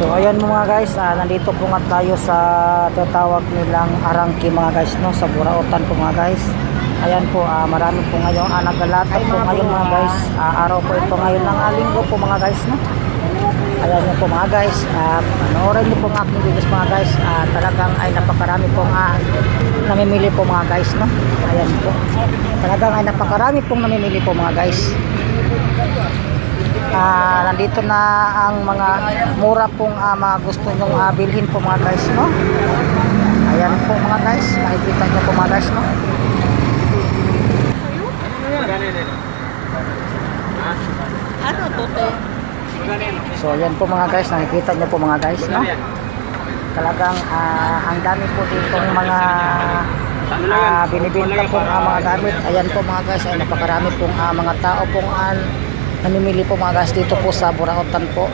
So ayan mo mga guys, nandito po nga tayo sa tatawag nilang Arangke mga guys, no, sa Burautan po mga guys. Ayan po, marami po ngayon naglalakad po ngayon mga guys. Araw po ito ngayon ng linggo po mga guys, no. Ayan nyo po mga guys, panoorin nyo po ang aking videos mga guys. Talagang ay napakarami pong namimili po mga guys, no. Ayan po, talagang ay napakarami pong namimili po mga guys. Nandito na ang mga mura pong mga gusto nyong bilhin po mga guys, no. Ayan po mga guys, nakikita nyo po mga guys, no. Ano to te? So ayan po mga guys, nakikita nyo po mga guys, no. Talagang ang dami po ditong mga binibenta pong mga gamit. Ayan po mga guys, ay napakarami pong mga tao pong namimili po mga guys dito po sa Burautan po.